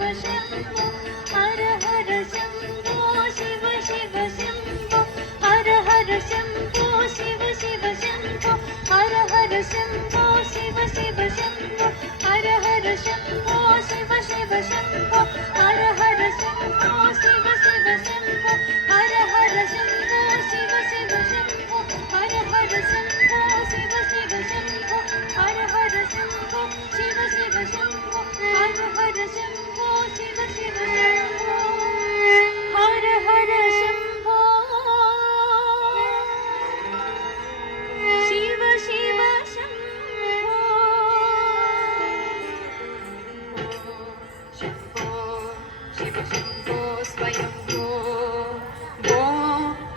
शम्भो हर हर शम्भो शिव शिव शम्भो हर हर शम्भो शिव शिव शम्भो हर हर शम्भो शिव शिव शम्भो हर हर शम्भो शिव शिव शम्भो हर हर शम्भो शिव शिव शम्भो हर हर शम्भो शिव शिव शम्भो हर हर शम्भो शिव शिव शम्भो हर हर शम्भो शिव शिव शम्भो हर हर शम्भो शिव शिव शम्भो हर हर शम्भो शिव शिव शम्भो शम्भो शिव शम्भो स्वयंभो गो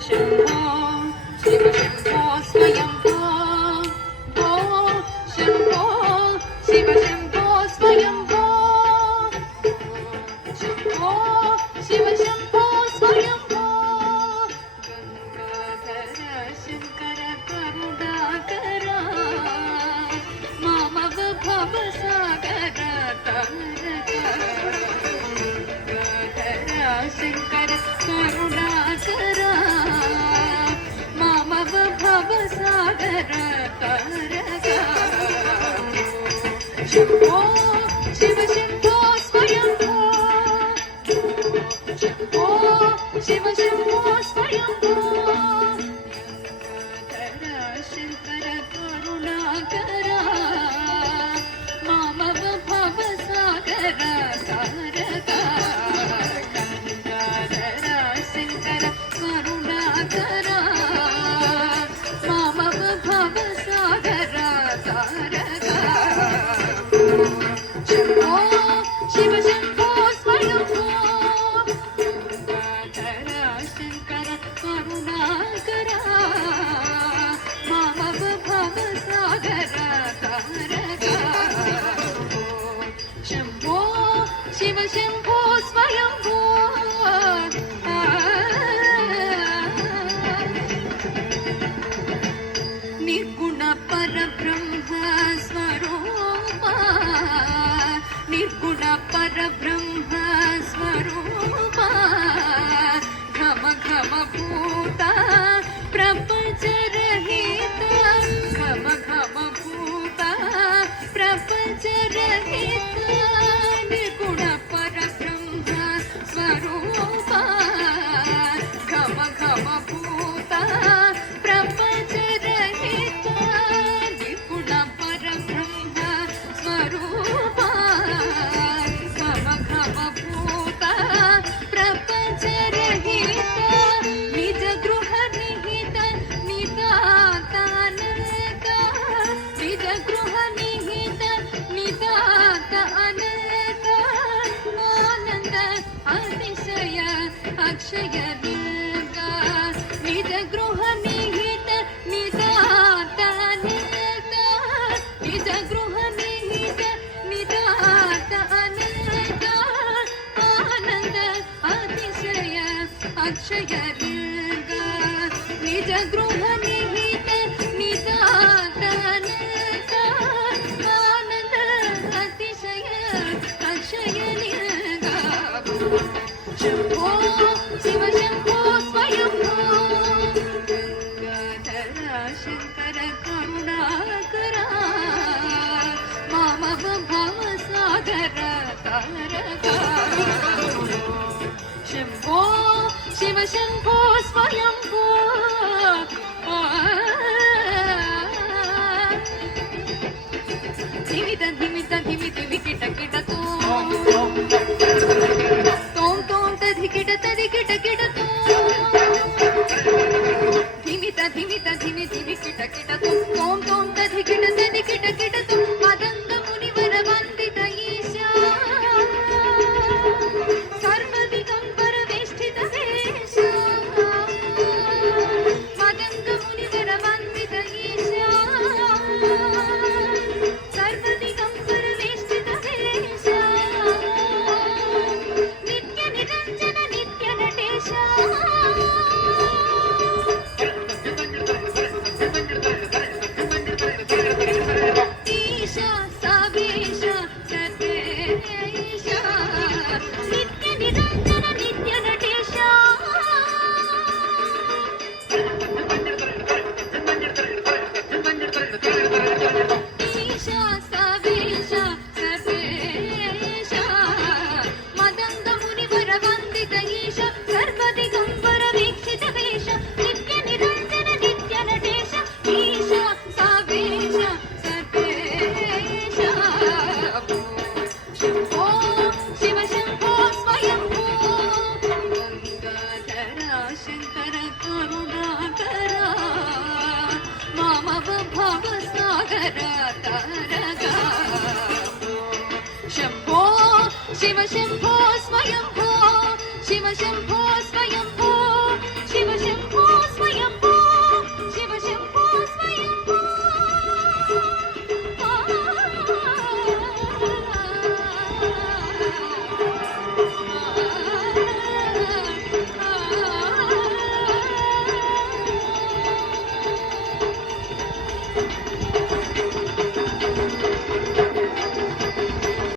शम्भो शिव शम्भो स्वयंभो गो शम्भो शिव शम्भो स्वयंभो शम्भो शिव शम्भो स्वयंभो गंगाधर शंकर करुणाकर मामव भवसागर तारक गंगाधर शंकर करुणाकर मामव भवसागर तारक शम्भो शिव शम्भो स्वयंभो शम्भो शिव शम्भो स्वयंभो गंगाधर शंकर करुणाकर मामव भवसागर तारक गंगाधर शंकर करुणाकर मामव भवसागर तारक शम्भो शिव शम्भो स्वयंभो गंगाधर शंकर करुणाकर मामव भवसागर तारक शम्भो शिव शम्भो स्वयंभो निर्गुण परब्रह्म स्वरूप निर्गुण परब्रह्म स्वरूप घम घम भूता प्रपंच रहित घम घम भूता प्रपंच रहित निर्गुण परब्रह्म स्वरूप घम घम भूता प्रपंच रहित निर्गुण परब्रह्म स्वरूप घम घम भूता प्रपंच रहित निज गृह निहित निदातानंद निज गृह निहित निदात अनंत आनंद अतिशय अक्षय लिंग निज गृह निहित निदात अनंत निज गृह निहित निदात अनंत आनंद अतिशय अक्षय लिंग निज गृह निहित निदात अनंत आनंद अतिशय अक्षय लिंग शम्भो शिव शम्भो स्वयंभो गंगाधर शंकर करुणाकर मामव भवसागर तारक शम्भो शिव शम्भो स्वयंभो धिमित धिमित धिमि धिमि किट किट तोम तोम तधिकिट तधिकिट किट धिमित धिमित धिमि धिमि किट किट तोम तधिकिट तधिकिट किट मदङ्ग मुनिवर वन्दित ईशा सर्वदिगम्बर वेष्टित वेश मदङ्ग मुनिवर वन्दित ईशा सर्वदिगम्बर वेष्टित शिव शम्भो स्वयम्भो शिव शम्भो स्वयम्भो